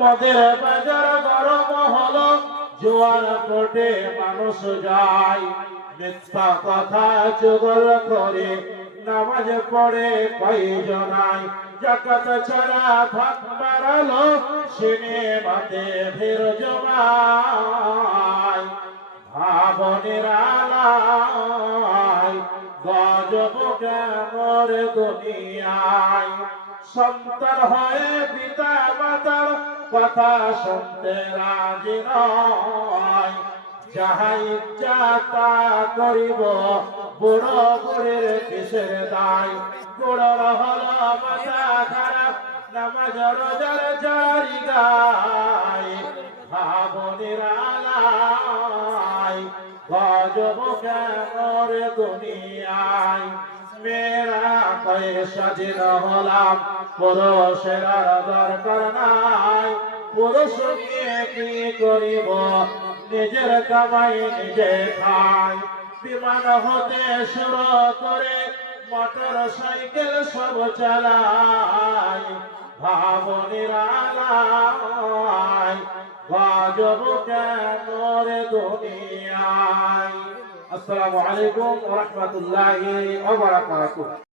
মদের বাজার গরম হলো, জোয়ার কোটে মানুষ যায়, মিথ্যা কথা চুগল করে নামাজ পড়ে কয়জনাই, জাকাত ছাড়া ভাত বাড়ালো সিনেমাতে ভিড় জমায়, ভাবনের আলায় গজব কেমর দুনিয়ায়, সন্তান হয়ে পিতা মাতার কথা শুনতে রাজি নয়, যাহা ইচ্ছা তা করিব, বুড়ো বুড়ির কিসের দায়, বুড়োর হলো মাথা খারাপ, নামাজ রোজার জারি গায়, ভাবনের আলায় গজব কেমর দুনিয়ায়, মেয়েরা কয়ে স্বাধীন হলাম, পুরুষের দরকার নাই, পুরুষ নিয়ে কি করিব, নিজের কামাই নিজে খাই, বিমান হতে শুরু করে মোটর সাইকেল সব চালাই, ভাবনের আলায় গজব কেমর দুনিয়ায়। আসসালামু আলাইকুম ওয়া রাহমাতুল্লাহি ওয়া বারাকাতুহু।